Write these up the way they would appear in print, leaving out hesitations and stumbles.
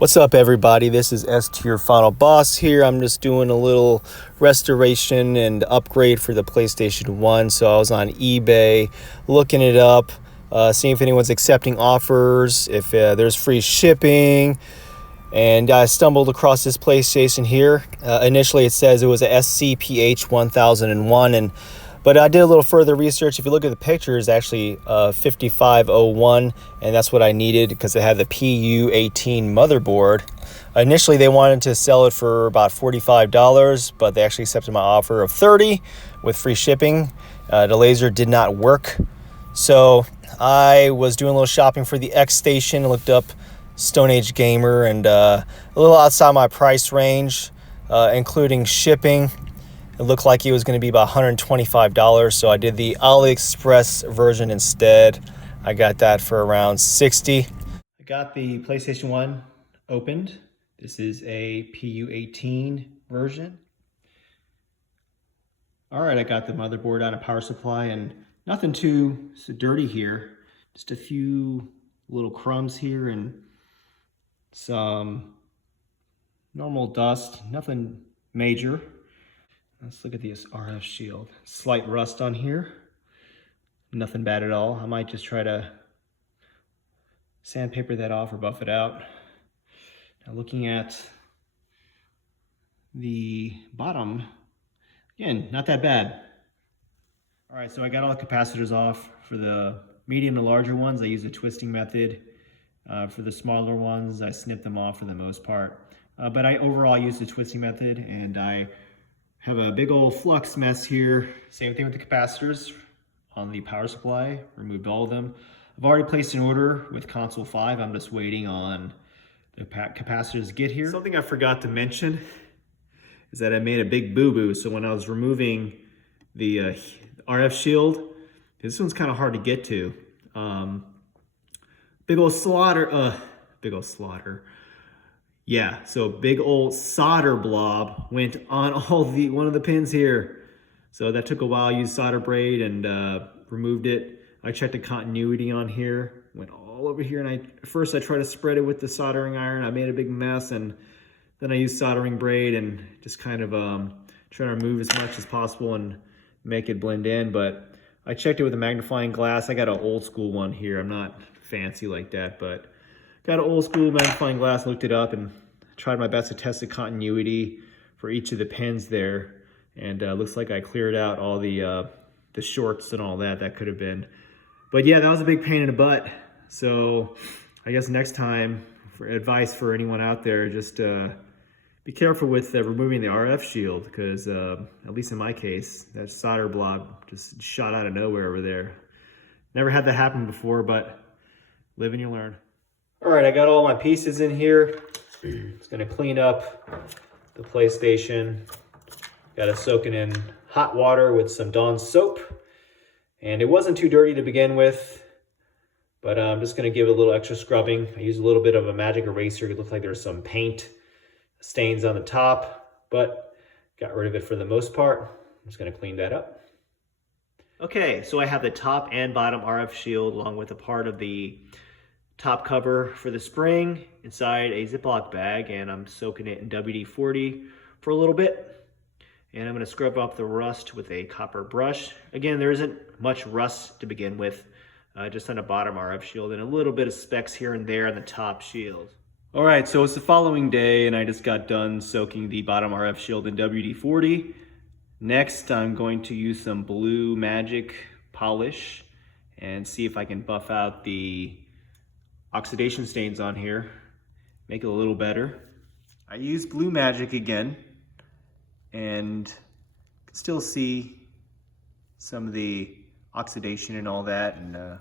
What's up, everybody? This is S Tier Final Boss here. I'm just doing a little restoration and upgrade for the PlayStation 1. So I was on eBay looking it up, seeing if anyone's accepting offers, if there's free shipping. And I stumbled across this PlayStation here. Initially, it says it was a SCPH 1001, but I did a little further research. If you look at the picture, it's actually 5501, and that's what I needed because it had the PU18 motherboard. Initially, they wanted to sell it for about $45, but they actually accepted my offer of $30 with free shipping. The laser did not work, so I was doing a little shopping for the XStation, looked up Stone Age Gamer, and a little outside my price range, including shipping. It looked like it was going to be about $125, so I did the AliExpress version instead. I got that for around $60. I got the PlayStation 1 opened. This is a PU18 version. All right, I got the motherboard on a power supply, and nothing too dirty here. Just a few little crumbs here and some normal dust, nothing major. Let's look at this RF shield. Slight rust on here. Nothing bad at all. I might just try to sandpaper that off or buff it out. Now looking at the bottom, again, not that bad. All right, so I got all the capacitors off. For the medium to larger ones, I use a twisting method. For the smaller ones, I snip them off for the most part. But I overall use the twisting method, and I have a big old flux mess here. Same thing with the capacitors on the power supply. Removed all of them. I've already placed an order with console 5. I'm just waiting on the capacitors to get here. Something I forgot to mention is that I made a big boo-boo. So when I was removing the RF shield, this one's kind of hard to get to. Big old slaughter. Yeah, so big old solder blob went on one of the pins here. So that took a while. I used solder braid and removed it. I checked the continuity on here, went all over here, and first I tried to spread it with the soldering iron. I made a big mess, and then I used soldering braid and just kind of try to remove as much as possible and make it blend in. But I checked it with a magnifying glass. I got an old school one here. I'm not fancy like that, but got an old school magnifying glass, looked it up, and tried my best to test the continuity for each of the pins there. And looks like I cleared out all the shorts and all that could have been. But yeah, that was a big pain in the butt. So I guess next time, for advice for anyone out there, just be careful with removing the RF shield, because at least in my case, that solder blob just shot out of nowhere over there. Never had that happen before, but live and you learn. All right, I got all my pieces in here. Just gonna clean up the PlayStation. Got to soak it in hot water with some Dawn soap. And it wasn't too dirty to begin with, but I'm just gonna give it a little extra scrubbing. I used a little bit of a magic eraser. It looked like there's some paint stains on the top, but got rid of it for the most part. I'm just gonna clean that up. Okay, so I have the top and bottom RF shield along with a part of the top cover for the spring inside a Ziploc bag, and I'm soaking it in WD-40 for a little bit. And I'm going to scrub off the rust with a copper brush. Again, there isn't much rust to begin with, just on the bottom RF shield and a little bit of specks here and there on the top shield. All right, so it's the following day, and I just got done soaking the bottom RF shield in WD-40. Next, I'm going to use some Blue Magic polish and see if I can buff out the oxidation stains on here, make it a little better. I used Blue Magic again, and can still see some of the oxidation and all that, and the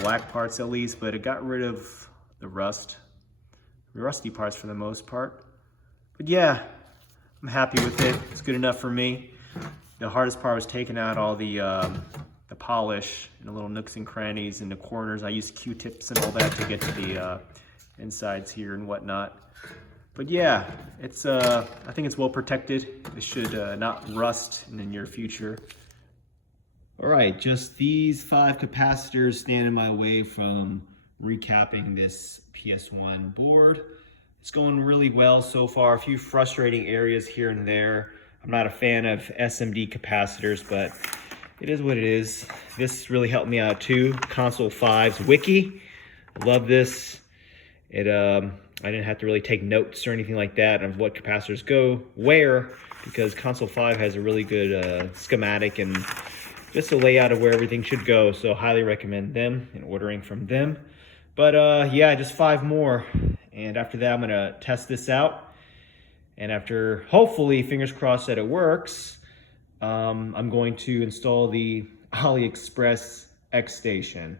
black parts at least, but it got rid of the rusty parts for the most part. But yeah, I'm happy with it. It's good enough for me. The hardest part was taking out all the polish and the little nooks and crannies in the corners. I used Q-tips and all that to get to the insides here and whatnot. But yeah, it's I think it's well protected. It should not rust in the near future. All right, just these 5 capacitors stand in my way from recapping this PS1 board. It's going really well so far. A few frustrating areas here and there. I'm not a fan of SMD capacitors, but it is what it is. This really helped me out too. Console 5's wiki. Love this. I didn't have to really take notes or anything like that of what capacitors go where, because Console 5 has a really good schematic and just a layout of where everything should go. So highly recommend them and ordering from them. But yeah, just 5 more. And after that, I'm gonna test this out. And after, hopefully, fingers crossed that it works, I'm going to install the AliExpress XStation.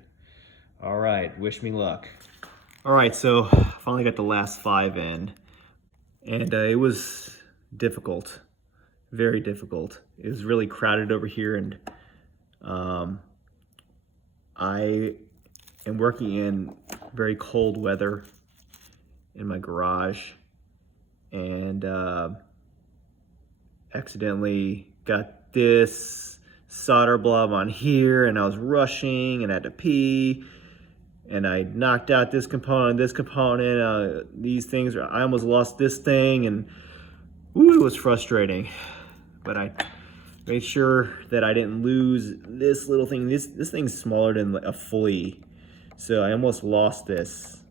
All right, wish me luck. All right, so finally got the last 5 in, and it was difficult, very difficult. It was really crowded over here, and I am working in very cold weather in my garage, and accidentally got this solder blob on here, and I was rushing and had to pee. And I knocked out this component, these things. I almost lost this thing, and ooh, it was frustrating. But I made sure that I didn't lose this little thing. This thing's smaller than a flea, so I almost lost this.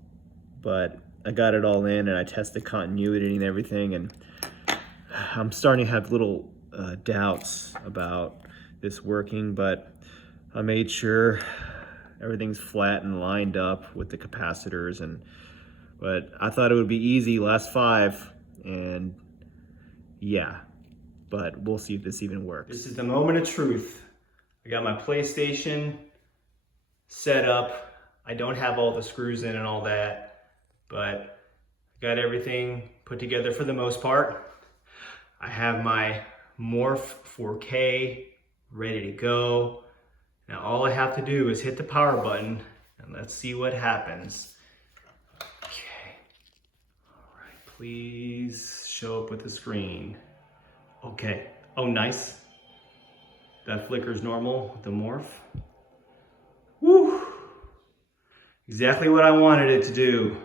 But I got it all in, and I tested continuity and everything, and I'm starting to have little doubts about this working, but I made sure everything's flat and lined up with the capacitors, but I thought it would be easy, last 5, and yeah, but we'll see if this even works. This is the moment of truth. I got my PlayStation set up. I don't have all the screws in and all that, but I got everything put together for the most part. I have my Morph 4K ready to go. Now all I have to do is hit the power button, and let's see what happens. Okay. All right, please show up with the screen. Okay. Oh, nice. That flickers normal with the Morph. Woo! Exactly what I wanted it to do.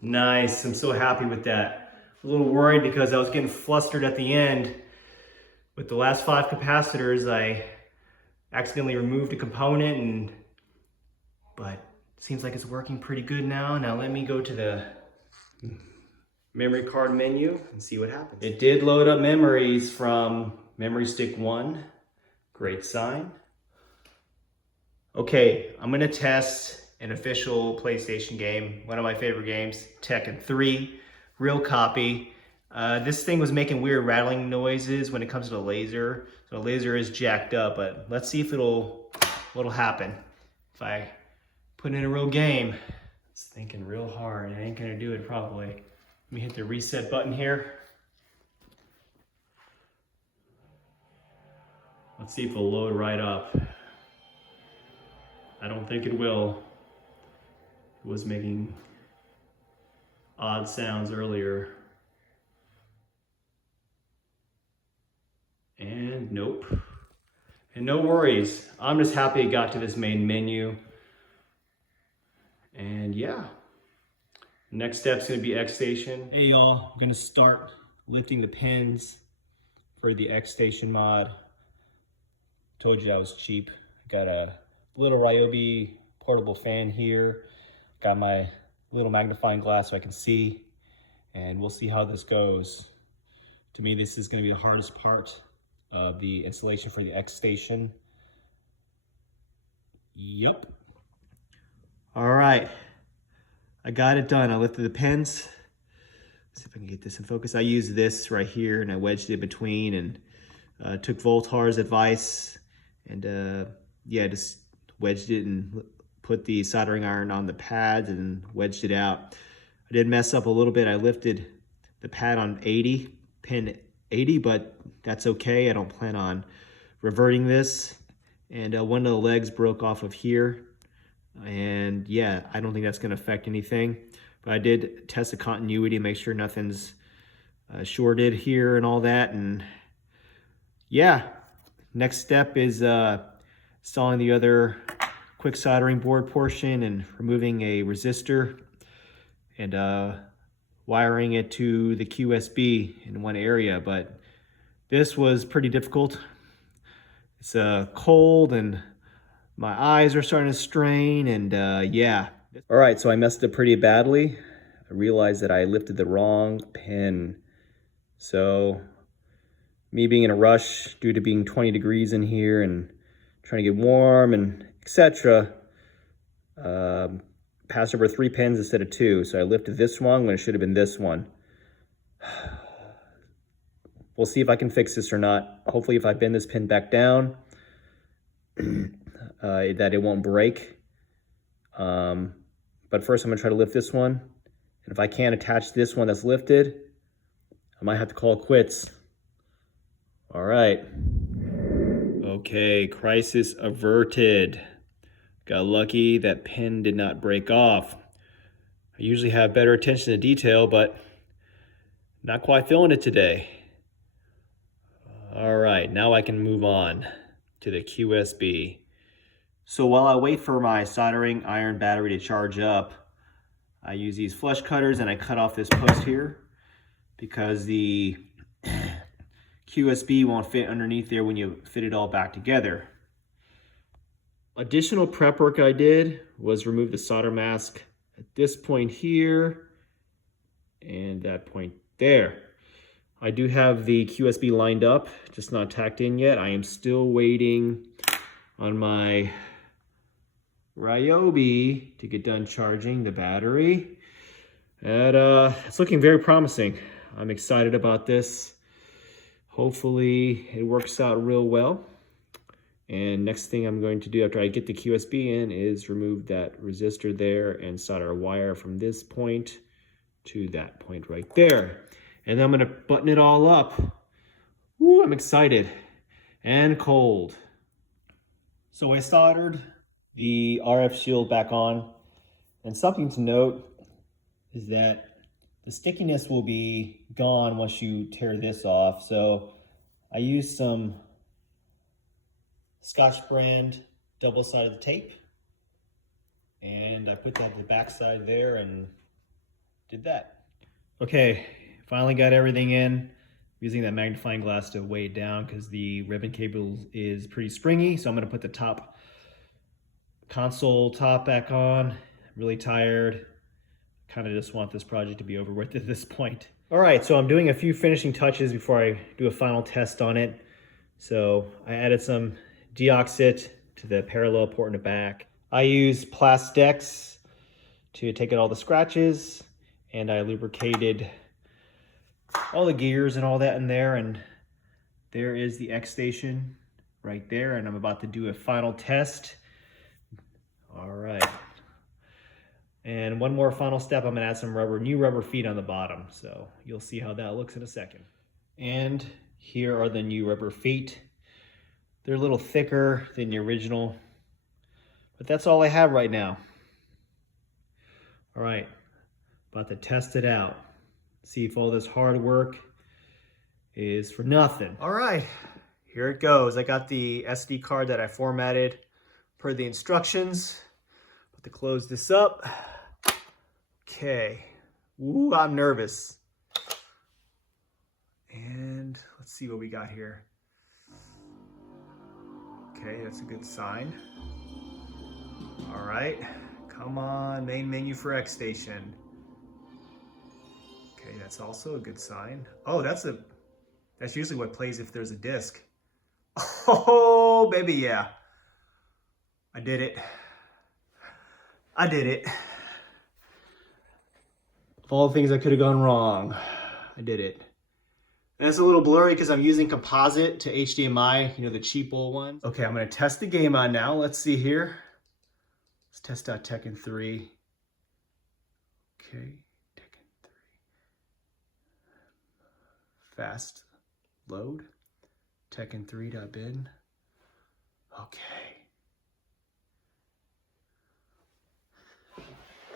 Nice. I'm so happy with that. A little worried because I was getting flustered at the end. With the last 5 capacitors, I accidentally removed a component, but it seems like it's working pretty good now. Now let me go to the memory card menu and see what happens. It did load up memories from memory stick 1. Great sign. Okay, I'm gonna test an official PlayStation game, one of my favorite games, Tekken 3, real copy. This thing was making weird rattling noises when it comes to the laser. So the laser is jacked up, but let's see if what'll happen. If I put in a real game, it's thinking real hard. I ain't gonna do it probably. Let me hit the reset button here. Let's see if it'll load right up. I don't think it will. It was making odd sounds earlier. And nope. And no worries. I'm just happy it got to this main menu. And yeah. Next step's gonna be XStation. Hey y'all, I'm gonna start lifting the pins for the XStation mod. Told you I was cheap. Got a little Ryobi portable fan here. Got my little magnifying glass so I can see. And we'll see how this goes. To me, this is gonna be the hardest part of the installation for the XStation. Yup. All right, I got it done. I lifted the pins. Let's see if I can get this in focus. I used this right here and I wedged it between, and took Voltar's advice, and yeah, just wedged it and put the soldering iron on the pads and wedged it out. I did mess up a little bit. I lifted the pad on 80, pin 80, but that's okay. I don't plan on reverting this. And one of the legs broke off of here. And yeah, I don't think that's gonna affect anything. But I did test the continuity, make sure nothing's shorted here and all that. And yeah, next step is installing the other quick soldering board portion and removing a resistor and wiring it to the QSB in one area, but this was pretty difficult. It's cold and my eyes are starting to strain, and yeah. All right, so I messed up pretty badly. I realized that I lifted the wrong pin. So me being in a rush due to being 20 degrees in here and trying to get warm and etc. Passed over 3 pins instead of 2. So I lifted this one when it should have been this one. We'll see if I can fix this or not. Hopefully if I bend this pin back down, that it won't break. But first I'm gonna try to lift this one. And if I can't attach this one that's lifted, I might have to call it quits. All right. Okay, crisis averted. Got lucky that pin did not break off. I usually have better attention to detail, but not quite feeling it today. All right, now I can move on to the QSB. So while I wait for my soldering iron battery to charge up, I use these flush cutters and I cut off this post here because the QSB won't fit underneath there when you fit it all back together. Additional prep work I did was remove the solder mask at this point here and that point there. I do have the QSB lined up, just not tacked in yet. I am still waiting on my Ryobi to get done charging the battery. And it's looking very promising. I'm excited about this. Hopefully it works out real well. And next thing I'm going to do after I get the QSB in is remove that resistor there and solder a wire from this point to that point right there. And then I'm gonna button it all up. Woo, I'm excited and cold. So I soldered the RF shield back on. And something to note is that the stickiness will be gone once you tear this off. So I used some Scotch brand double-sided tape and I put that to the back side there and did that. Okay, finally got everything in. I'm using that magnifying glass to weigh it down because the ribbon cable is pretty springy. So I'm gonna put the top console top back on. I'm really tired. Kind of just want this project to be over with at this point. All right, so I'm doing a few finishing touches before I do a final test on it. So I added some deoxit to the parallel port in the back. I use Plastex to take out all the scratches, and I lubricated all the gears and all that in there, and there is the XStation right there, and I'm about to do a final test. All right. And one more final step, I'm gonna add some new rubber feet on the bottom. So you'll see how that looks in a second. And here are the new rubber feet. They're a little thicker than the original, but that's all I have right now. All right, about to test it out. See if all this hard work is for nothing. All right, here it goes. I got the SD card that I formatted per the instructions. About to close this up. Okay, ooh, I'm nervous. And let's see what we got here. Okay, that's a good sign. All right, come on, main menu for XStation. Okay, that's also a good sign. Oh, that's usually what plays if there's a disc. Oh, baby, yeah. I did it. I did it. Of all the things that could have gone wrong, I did it. And it's a little blurry because I'm using composite to HDMI, you know, the cheap old ones. Okay, I'm gonna test the game on now. Let's see here. Let's test out Tekken 3. Okay, Tekken 3. Fast load. Tekken 3.bin. Okay.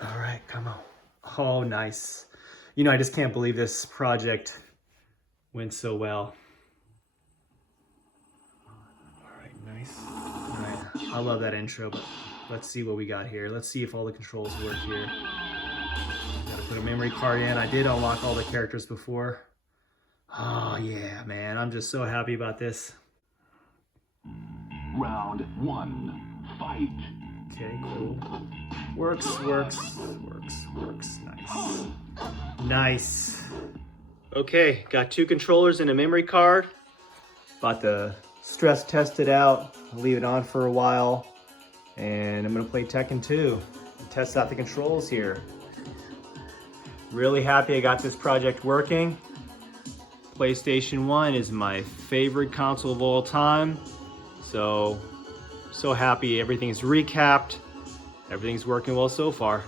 All right, come on. Oh, nice. You know, I just can't believe this project went so well. All right, nice. All right, I love that intro, but let's see what we got here. Let's see if all the controls work here. Gotta Put a memory card in. I did unlock all the characters before. Oh yeah, man, I'm just so happy about this. Round 1, fight. Okay, cool. Works. Nice. Nice. Okay, got 2 controllers and a memory card. About to stress test it out. I'll leave it on for a while. And I'm gonna play Tekken 2. Test out the controls here. Really happy I got this project working. PlayStation 1 is my favorite console of all time. So happy everything's recapped. Everything's working well so far.